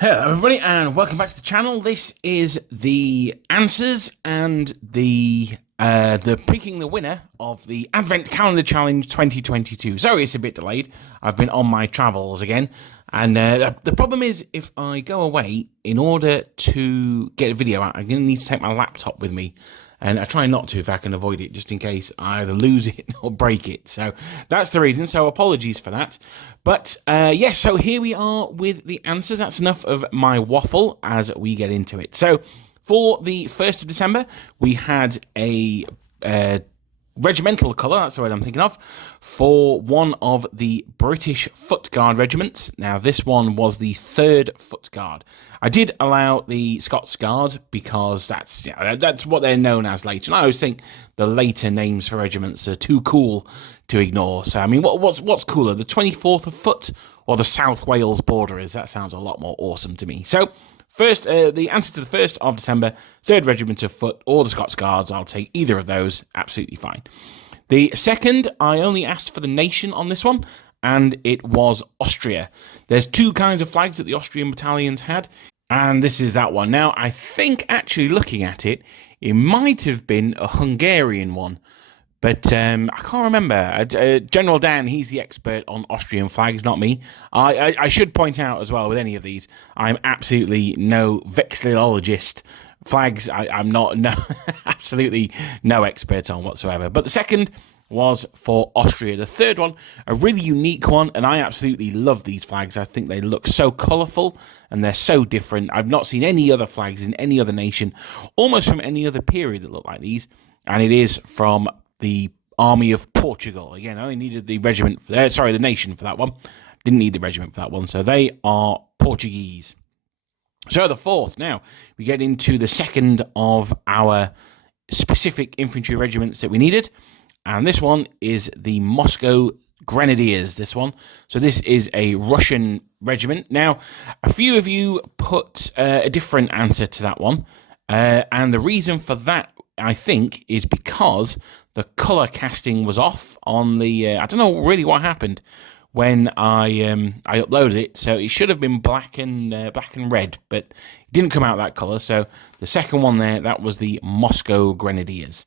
Hello everybody and welcome back to the channel. This is the answers and the picking the winner of the Advent Calendar Challenge 2022. Sorry it's a bit delayed. I've been on my travels again, and the problem is if I go away, in order to get a video out, I'm going to need to take my laptop with me. And I try not to if I can avoid it, just in case I either lose it or break it. So that's the reason. So apologies for that. But yes, so here we are with the answers. That's enough of my waffle as we get into it. So for the 1st of December, we had a regimental colour, that's the word I'm thinking of, for one of the British Foot Guard regiments. Now, this one was the 3rd Foot Guard. I did allow the Scots Guard because that's what they're known as later. And I always think the later names for regiments are too cool to ignore. So, I mean, what's cooler, the 24th of Foot or the South Wales Borderers? That sounds a lot more awesome to me. So, first, the answer to the 1st of December, 3rd Regiment of Foot or the Scots Guards. I'll take either of those, absolutely fine. The second, I only asked for the nation on this one, and it was Austria. There's two kinds of flags that the Austrian battalions had, and this is that one. Now, I think, actually looking at it, it might have been a Hungarian one. But I can't remember. General Dan, he's the expert on Austrian flags, not me. I should point out as well, with any of these, I'm absolutely no vexillologist. Flags, I'm not, no, absolutely no expert on whatsoever. But the second was for Austria. The third one, a really unique one, and I absolutely love these flags. I think they look so colourful, and they're so different. I've not seen any other flags in any other nation, almost from any other period that look like these, and it is from the Army of Portugal. Again, I only needed the regiment for the nation for that one. Didn't need the regiment for that one. So they are Portuguese. So the fourth. Now we get into the second of our specific infantry regiments that we needed, and this one is the Moscow Grenadiers. This one. So this is a Russian regiment. Now, a few of you put a different answer to that one, and the reason for that, I think, is because the colour casting was off on the... I don't know really what happened when I uploaded it, so it should have been black and red, but it didn't come out that colour. So the second one there, that was the Moscow Grenadiers.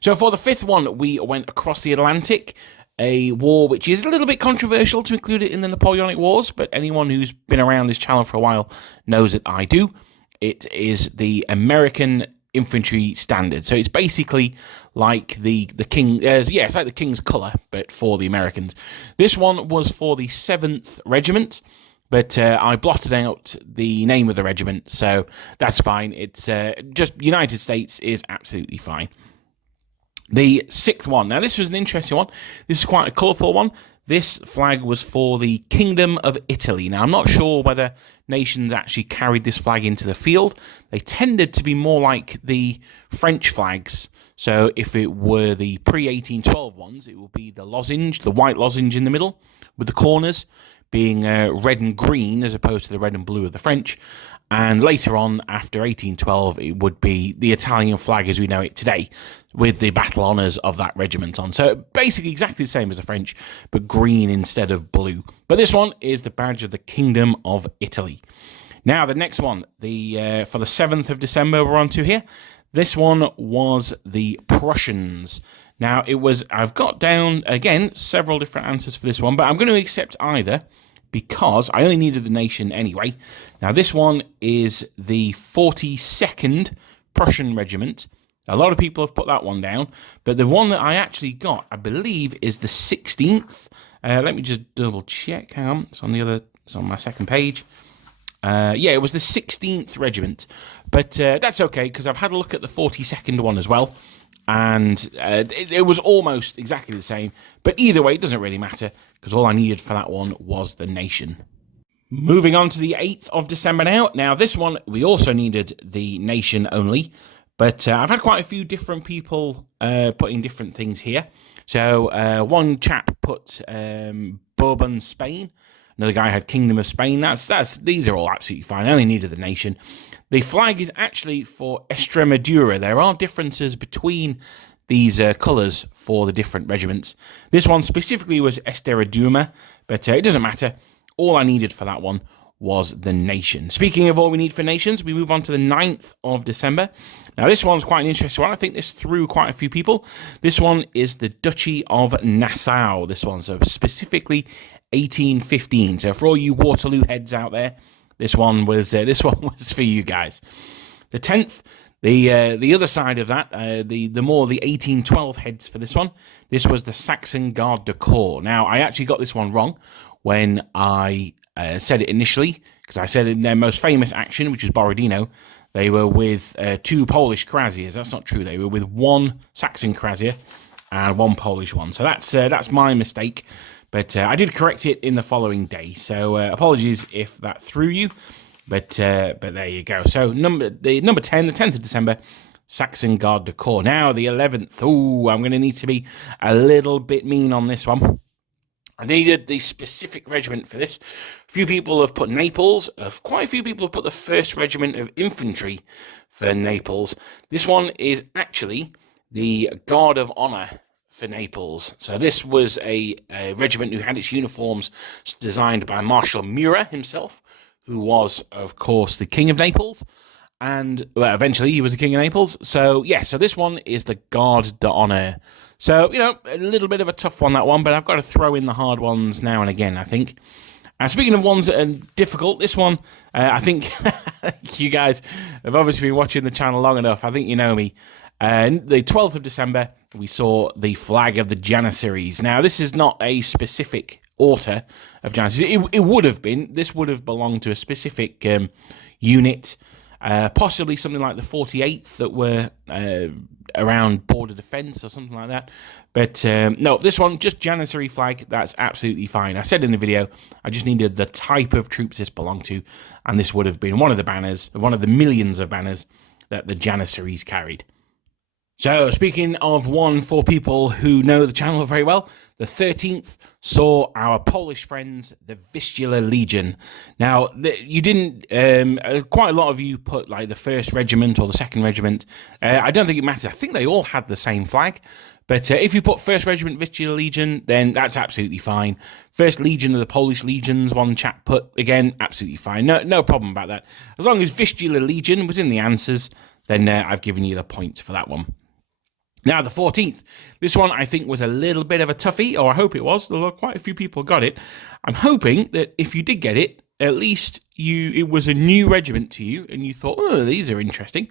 So for the fifth one, we went across the Atlantic, a war which is a little bit controversial to include it in the Napoleonic Wars, but anyone who's been around this channel for a while knows that I do. It is the American Infantry Standard. So it's basically like the king, it's like the King's colour, but for the Americans. This one was for the 7th Regiment, but I blotted out the name of the regiment, so that's fine. It's just United States is absolutely fine. The 6th one. Now, this was an interesting one. This is quite a colourful one. This flag was for the Kingdom of Italy. Now, I'm not sure whether nations actually carried this flag into the field. They tended to be more like the French flags. So if it were the pre-1812 ones, it will be the lozenge, the white lozenge in the middle, with the corners being red and green as opposed to the red and blue of the French. And later on, after 1812, it would be the Italian flag as we know it today, with the battle honours of that regiment on. So basically exactly the same as the French, but green instead of blue. But this one is the badge of the Kingdom of Italy. Now, the next one, for the 7th of December we're on to here. This one was the Prussians. Now, I've got down, again, several different answers for this one, but I'm going to accept either, because I only needed the nation anyway. Now, this one is the 42nd Prussian Regiment. A lot of people have put that one down, but the one that I actually got, I believe, is the 16th. Let me just double check. Hang on, it's on my second page. Yeah, it was the 16th Regiment, but that's okay, because I've had a look at the 42nd one as well, and it was almost exactly the same, but either way, it doesn't really matter, because all I needed for that one was the nation. Moving on to the 8th of December now. Now, this one, we also needed the nation only, but I've had quite a few different people putting different things here. So one chap put Bourbon, Spain. Another guy had Kingdom of Spain. These are all absolutely fine. I only needed the nation. The flag is actually for Extremadura. There are differences between these colours for the different regiments. This one specifically was Extremadura, but it doesn't matter. All I needed for that one was the nation. Speaking of all we need for nations, we move on to the 9th of December. Now, this one's quite an interesting one. I think this threw quite a few people. This one is the Duchy of Nassau. This one, so specifically 1815. So for all you Waterloo heads out there, this one was for you guys. The 10th, the other side of that, the 1812 heads for this one. This was the Saxon Garde du Corps. Now, I actually got this one wrong when I said it initially, because I said in their most famous action, which was Borodino, they were with 2 Polish Kraziers. That's not true. They were with 1 Saxon Krazier and 1 Polish one. So that's my mistake. But I did correct it in the following day. So apologies if that threw you. But there you go. So number 10, the 10th of December, Saxon Garde du Corps. Now the 11th. Ooh, I'm going to need to be a little bit mean on this one. I needed the specific regiment for this. A few people have put Naples. Quite a few people have put the 1st Regiment of Infantry for Naples. This one is actually the Guard of Honor for Naples. So this was a regiment who had its uniforms designed by Marshal Murat himself, who was, of course, the King of Naples. And well, eventually he was the King of Naples. So, yeah, so this one is the Garde d'Honneur. So, a little bit of a tough one, that one, but I've got to throw in the hard ones now and again, I think. Speaking of ones that are difficult, this one, I think you guys have obviously been watching the channel long enough. I think you know me. The 12th of December, we saw the flag of the Janissaries. Now, this is not a specific order of Janissaries. It would have been. This would have belonged to a specific unit, possibly something like the 48th that were around border defense or something like that. But no, this one, just Janissary flag, that's absolutely fine. I said in the video, I just needed the type of troops this belonged to, and this would have been one of the banners, one of the millions of banners that the Janissaries carried. So, speaking of one for people who know the channel very well, the 13th saw our Polish friends, the Vistula Legion. Now, you didn't, quite a lot of you put like the 1st Regiment or the 2nd Regiment. I don't think it matters. I think they all had the same flag. But if you put 1st Regiment Vistula Legion, then that's absolutely fine. 1st Legion of the Polish Legions, one chap put, again, absolutely fine. No problem about that. As long as Vistula Legion was in the answers, then I've given you the points for that one. Now, the 14th, this one I think was a little bit of a toughie, or I hope it was, although quite a few people got it. I'm hoping that if you did get it, at least it was a new regiment to you, and you thought, oh, these are interesting.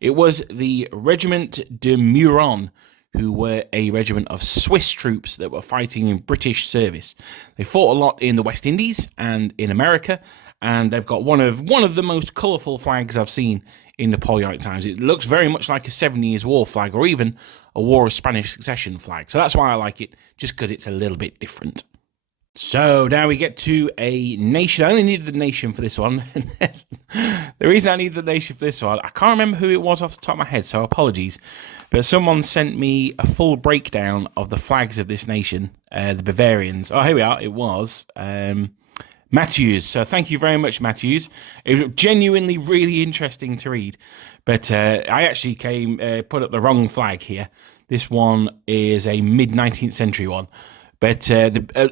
It was the Regiment de Muron, who were a regiment of Swiss troops that were fighting in British service. They fought a lot in the West Indies and in America, and they've got one of the most colourful flags I've seen in Napoleonic times. It looks very much like a 7 Years' War flag, or even a War of Spanish Succession flag. So that's why I like it, just because it's a little bit different. So now we get to a nation. I only needed the nation for this one. The reason I needed the nation for this one, I can't remember who it was off the top of my head, so apologies. But someone sent me a full breakdown of the flags of this nation, the Bavarians. Oh, here we are. It was Matthews. So thank you very much, Matthews. It was genuinely really interesting to read. But I actually put up the wrong flag here. This one is a mid-19th century one. But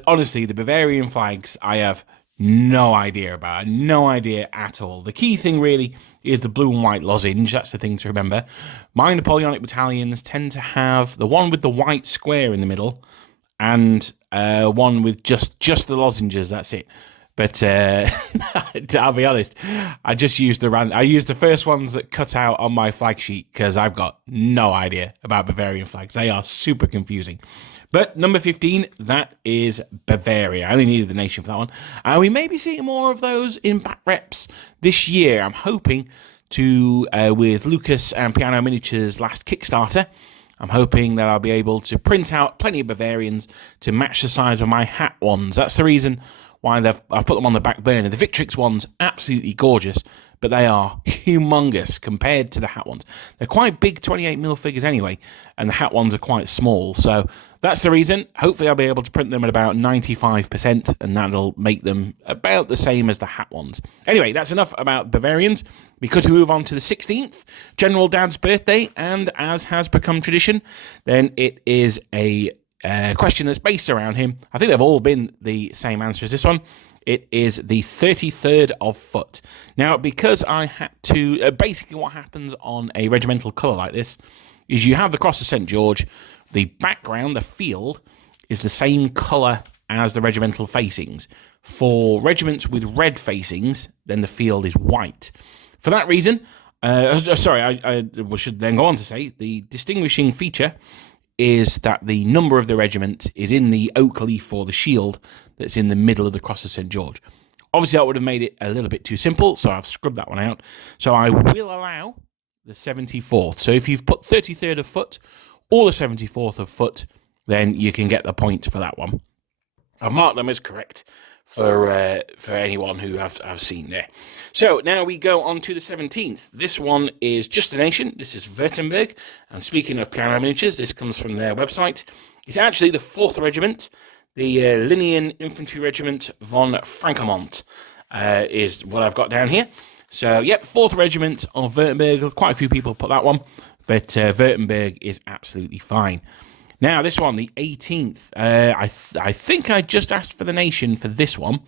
honestly, the Bavarian flags, I have no idea about. No idea at all. The key thing really is the blue and white lozenge. That's the thing to remember. My Napoleonic battalions tend to have the one with the white square in the middle and one with just the lozenges. That's it. But I'll be honest, I just used I used the first ones that cut out on my flag sheet because I've got no idea about Bavarian flags. They are super confusing. But number 15, that is Bavaria. I only needed the nation for that one. And we may be seeing more of those in back reps this year. I'm hoping to, with Lucas and Piano Miniatures' last Kickstarter, I'm hoping that I'll be able to print out plenty of Bavarians to match the size of my hat ones. That's the reason why I've put them on the back burner. The Victrix ones, absolutely gorgeous, but they are humongous compared to the hat ones. They're quite big 28mm figures anyway, and the hat ones are quite small. So that's the reason. Hopefully I'll be able to print them at about 95%, and that'll make them about the same as the hat ones. Anyway, that's enough about Bavarians, because we move on to the 16th, General Dad's birthday, and as has become tradition, then it is a question that's based around him. I think they've all been the same answer as this one. It is the 33rd of Foot. Now, because I had to... basically, what happens on a regimental colour like this is you have the Cross of St. George. The background, the field, is the same colour as the regimental facings. For regiments with red facings, then the field is white. For that reason... I should then go on to say the distinguishing feature is that the number of the regiment is in the oak leaf or the shield that's in the middle of the Cross of St. George. Obviously, that would have made it a little bit too simple, so I've scrubbed that one out. So I will allow the 74th. So if you've put 33rd of Foot or the 74th of Foot, then you can get the point for that one. I've marked them as correct for anyone who I've seen there. So now we go on to the 17th. This one is Just a Nation. This is Württemberg. And speaking of piano miniatures, this comes from their website. It's actually the 4th Regiment, the Linien Infantry Regiment von Francomont is what I've got down here. So, yep, 4th Regiment of Württemberg. Quite a few people put that one, but Württemberg is absolutely fine. Now, this one, the 18th, I think I just asked for the nation for this one.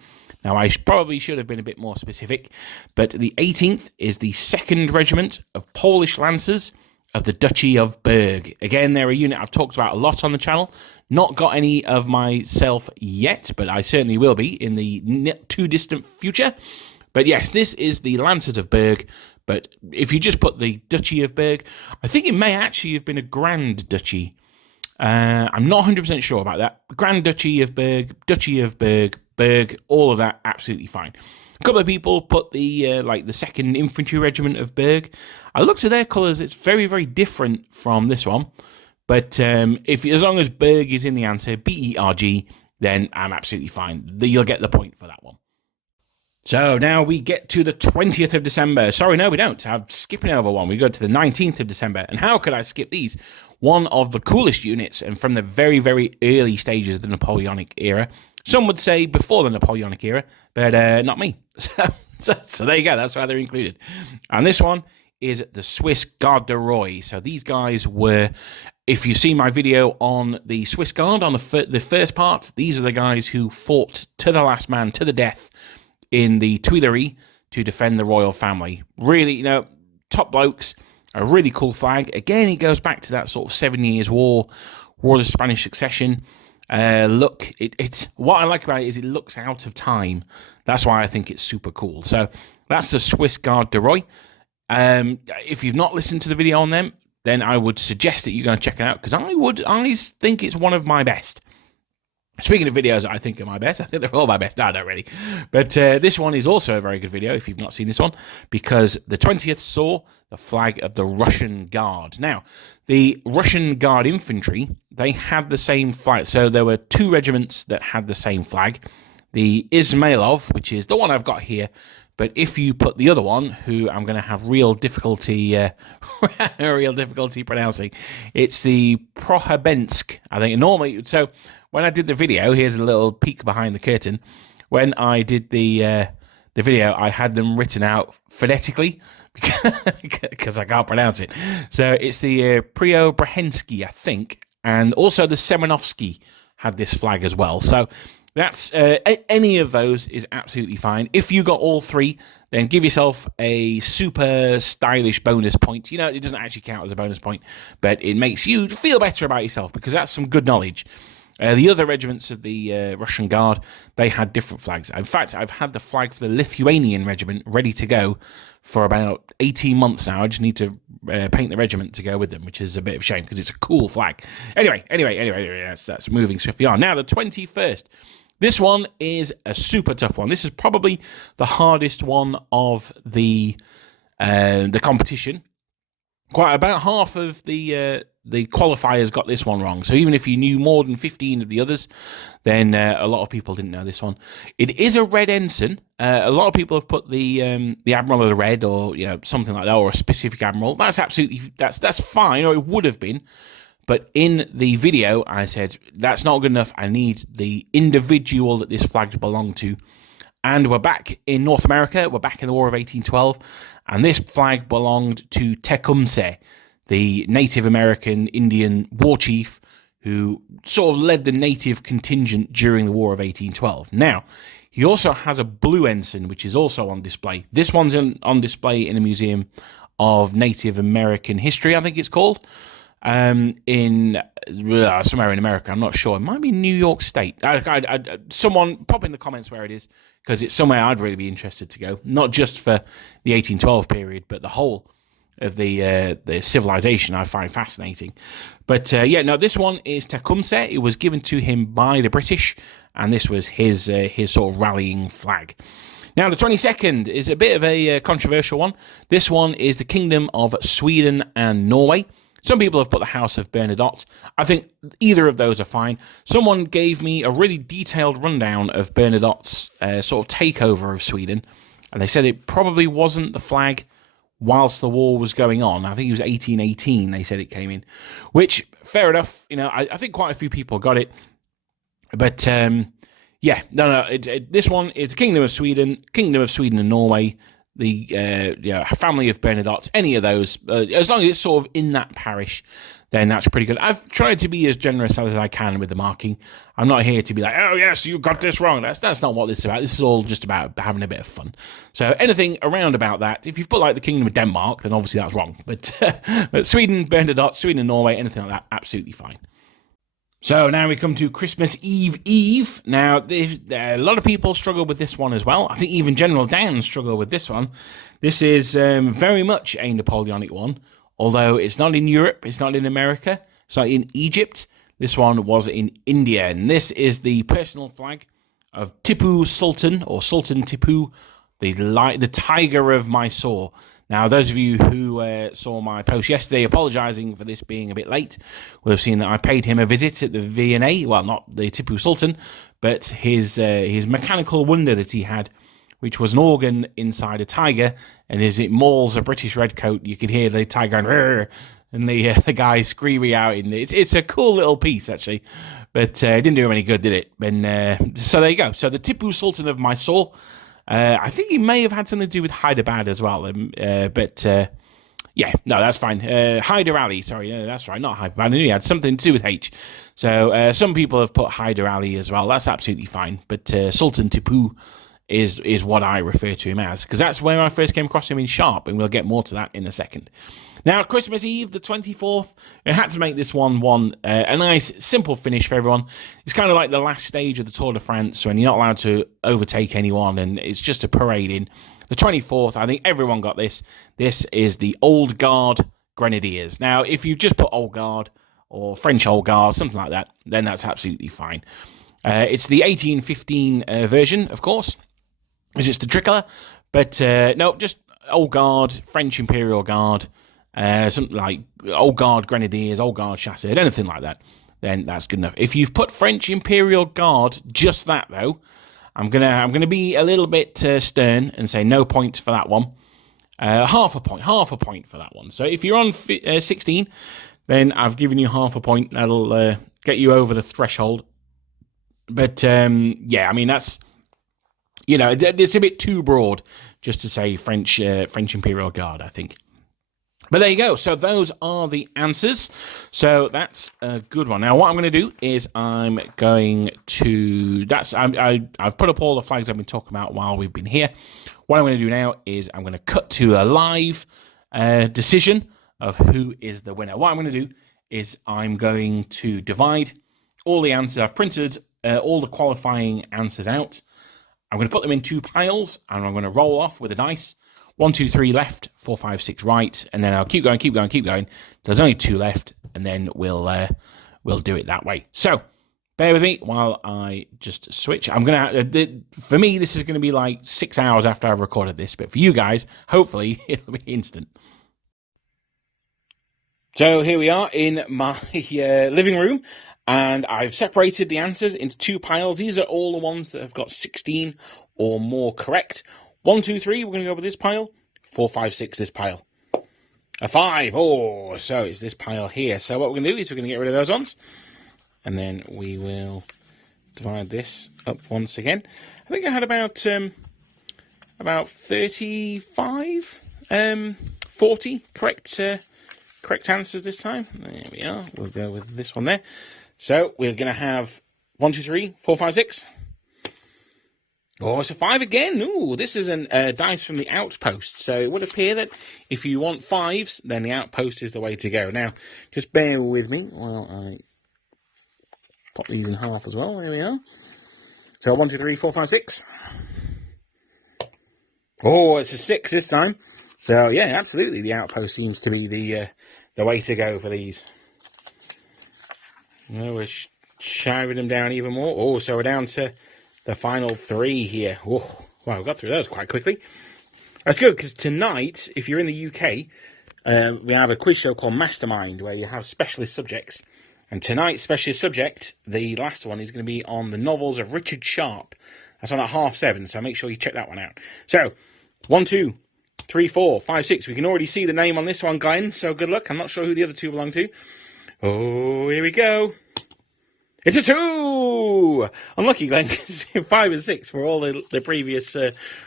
Now, I probably should have been a bit more specific, but the 18th is the 2nd Regiment of Polish Lancers of the Duchy of Berg. Again, they're a unit I've talked about a lot on the channel. Not got any of myself yet, but I certainly will be in the too distant future. But yes, this is the Lancers of Berg. But if you just put the Duchy of Berg, I think it may actually have been a Grand Duchy. I'm not 100% sure about that. Grand Duchy of Berg, Duchy of Berg, Berg, all of that, absolutely fine. A couple of people put the 2nd Infantry Regiment of Berg. I looked at their colours, it's very, very different from this one. But as long as Berg is in the answer, B-E-R-G, then I'm absolutely fine. You'll get the point for that one. So now we get to the 20th of December. Sorry, no, we don't. I'm skipping over one. We go to the 19th of December. And how could I skip these? One of the coolest units, and from the very, very early stages of the Napoleonic era. Some would say before the Napoleonic era, but not me. So there you go. That's why they're included. And this one is the Swiss Garde du Roi. So these guys were, if you see my video on the Swiss Guard, on the first part, these are the guys who fought to the last man, to the death, in the Tuileries to defend the royal family. Really, top blokes, a really cool flag. Again, it goes back to that sort of 7 Years' War of the Spanish Succession. Look, it's what I like about it is it looks out of time. That's why I think it's super cool. So that's the Swiss Garde du Roi. If you've not listened to the video on them, then I would suggest that you go and check it out, because I think it's one of my best. Speaking of videos that I think are my best, I think they're all my best. No, I don't really. But this one is also a very good video if you've not seen this one, because the 20th saw the flag of the Russian Guard. Now, the Russian Guard infantry, they had the same flag. So there were 2 regiments that had the same flag. The Ismailov, which is the one I've got here. But if you put the other one, who I'm going to have real difficulty pronouncing, it's the Prohabensk, I think. Normally, so when I did the video, here's a little peek behind the curtain. When I did the video, I had them written out phonetically because I can't pronounce it. So it's the Preobrazhensky, I think, and also the Semenovsky had this flag as well. So that's any of those is absolutely fine. If you got all 3, then give yourself a super stylish bonus point. It doesn't actually count as a bonus point, but it makes you feel better about yourself, because that's some good knowledge. The other regiments of the Russian Guard, they had different flags. In fact, I've had the flag for the Lithuanian regiment ready to go for about 18 months now. I just need to paint the regiment to go with them, which is a bit of a shame because it's a cool flag. Anyway, that's moving swiftly on. Now, the 21st. This one is a super tough one. This is probably the hardest one of the competition. Quite about half of the qualifiers got this one wrong. So even if you knew more than 15 of the others, then a lot of people didn't know this one. It is a red ensign. A lot of people have put the Admiral of the Red, or something like that, or a specific admiral. That's absolutely that's fine, or it would have been. But in the video, I said, that's not good enough. I need the individual that this flag belonged to. And we're back in North America. We're back in the War of 1812. And this flag belonged to Tecumseh, the Native American Indian war chief who sort of led the native contingent during the War of 1812. Now, He also has a blue ensign, which is also on display. This one's on display in a museum of Native American history, I think it's called, in somewhere in America. I'm not sure. It might be New York State. Someone pop in the comments where it is, because it's somewhere I'd really be interested to go. Not just for the 1812 period, but the whole of the civilization I find fascinating. But yeah, no, this one is Tecumseh. It was given to him by the British, and this was his sort of rallying flag. Now, the 22nd is a bit of a controversial one. This one is the Kingdom of Sweden and Norway. Some people have put the House of Bernadotte. I think either of those are fine. Someone gave me a really detailed rundown of Bernadotte's sort of takeover of Sweden, and they said it probably wasn't the flag whilst the war was going on. I think it was 1818, they said it came in, which, fair enough. You know, I think quite a few people got it. But, yeah, no, this one is the Kingdom of Sweden and Norway, the family of Bernadotte, any of those, as long as it's sort of in that parish, then that's pretty good. I've tried to be as generous as I can with the marking. I'm not here to be like, oh yes, you got this wrong. That's not what this is about. This is all just about having a bit of fun. So anything around about that, if you've put like the Kingdom of Denmark, then obviously that's wrong. But Sweden, Bernadotte, Sweden and Norway, anything like that, absolutely fine. So now we come to Christmas Eve. Now, a lot of people struggle with this one as well. I think even General Dan struggled with this one. This is very much a Napoleonic one, although it's not in Europe, it's not in America, it's not in Egypt. This one was in India, and this is the personal flag of Tipu Sultan, or Sultan Tipu, the tiger of Mysore. Now, those of you who saw my post yesterday apologising for this being a bit late will have seen that I paid him a visit at the V&A. Well, not the Tipu Sultan, but his mechanical wonder that he had, which was an organ inside a tiger, and as it mauls a British redcoat, you could hear the tiger going, and the guy screaming out. It's a cool little piece, actually, but it didn't do him any good, did it? And so there you go. So the Tipu Sultan of Mysore. I think he may have had something to do with Hyderabad as well, but yeah, no, that's fine. Hyder Ali, sorry, that's right, not Hyderabad. I knew he had something to do with H. So some people have put Hyder Ali as well. That's absolutely fine. But Sultan Tipu is what I refer to him as, because that's where I first came across him in Sharp, and we'll get more to that in a second. Now, Christmas Eve, the 24th, I had to make this one a nice, simple finish for everyone. It's kind of like the last stage of the Tour de France when you're not allowed to overtake anyone, and it's just a parade in. The 24th, I think everyone got this. This is the Old Guard Grenadiers. Now, if you've just put Old Guard or French Old Guard, something like that, then that's absolutely fine. It's the 1815 version, of course, which is the tricolour, but no, just Old Guard, French Imperial Guard, something like Old Guard Grenadiers, Old Guard Chasseurs, anything like that, then that's good enough. If you've put French Imperial Guard, just that though, I'm gonna be a little bit stern and say no points for that one. Half a point for that one. So if you're on 16, then I've given you half a point. That'll get you over the threshold. But yeah, I mean that's, you know, it's a bit too broad just to say French Imperial Guard, I think. But there you go. So those are the answers. So that's a good one. Now, what I'm going to do is I'm going to... I've put up all the flags I've been talking about while we've been here. What I'm going to do now is I'm going to cut to a live decision of who is the winner. What I'm going to do is I'm going to divide all the answers. I've printed all the qualifying answers out. I'm going to put them in two piles, and I'm going to roll off with a dice. 1, 2, 3 left, 4, 5, 6 right, and then I'll keep going. There's only 2 left, and then we'll do it that way. So bear with me while I just switch. I'm gonna for me this is gonna be like 6 hours after I've recorded this, but for you guys, hopefully it'll be instant. So here we are in my living room, and I've separated the answers into 2 piles. These are all the ones that have got 16 or more correct. 1, 2, 3, we're going to go with this pile. 4, 5, 6, this pile. A 5, oh, so it's this pile here. So what we're going to do is we're going to get rid of those ones. And then we will divide this up once again. I think I had about 35, 40 correct answers this time. There we are. We'll go with this one there. So we're going to have 1, 2, 3, 4, 5, 6. Oh, it's a 5 again. Ooh, this is a dice from the Outpost. So it would appear that if you want 5s, then the Outpost is the way to go. Now, just bear with me while I pop these in half as well. There we are. So 1, 2, 3, 4, 5, 6. Oh, it's a 6 this time. So yeah, absolutely, the Outpost seems to be the way to go for these. Oh, we're shouting them down even more. Oh, so we're down to the final 3 here. Oh, wow, we got through those quite quickly. That's good, because tonight, if you're in the UK, we have a quiz show called Mastermind, where you have specialist subjects. And tonight's specialist subject, the last one, is going to be on the novels of Richard Sharp. That's on at 7:30, so make sure you check that one out. So, 1, 2, 3, 4, 5, 6. We can already see the name on this one, Glenn, so good luck. I'm not sure who the other 2 belong to. Oh, here we go. It's a 2! Unlucky, Glenn, because 5 and 6 for all the previous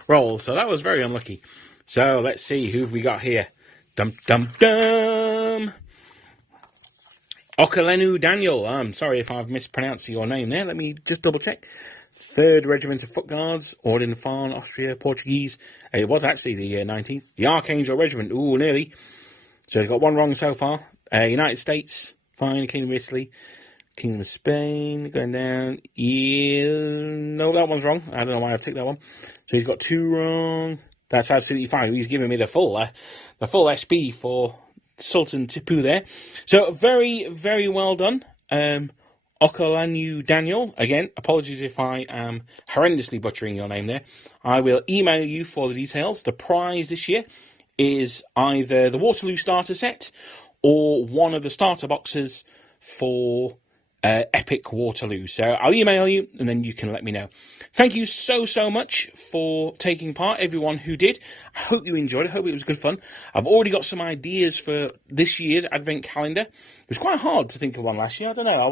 rolls, so that was very unlucky. So, let's see, who've we got here? Dum, dum, dum! Okolenu Daniel. I'm sorry if I've mispronounced your name there. Let me just double check. 3rd Regiment of Foot Guards, Orden Farn, Austria, Portuguese. It was actually the 19th. The Archangel Regiment. Ooh, nearly. So he's got 1 wrong so far. United States, fine. Kingdom of Italy, Kingdom of Spain, going down. Yeah, no, that one's wrong. I don't know why I've ticked that one. So he's got 2 wrong. That's absolutely fine. He's giving me the full SP for Sultan Tipu there. So very, very well done. Okolanu Daniel. Again, apologies if I am horrendously butchering your name there. I will email you for the details. The prize this year is either the Waterloo starter set or one of the starter boxes for Epic Waterloo. So I'll email you and then you can let me know. Thank you so much for taking part, everyone who did. I hope you enjoyed it. I hope it was good fun. I've already got some ideas for this year's advent calendar. It was quite hard to think of one last year. I don't know. I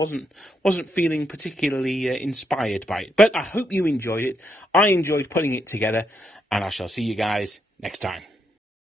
wasn't feeling particularly inspired by it. But I hope you enjoyed it. I enjoyed putting it together, and I shall see you guys next time.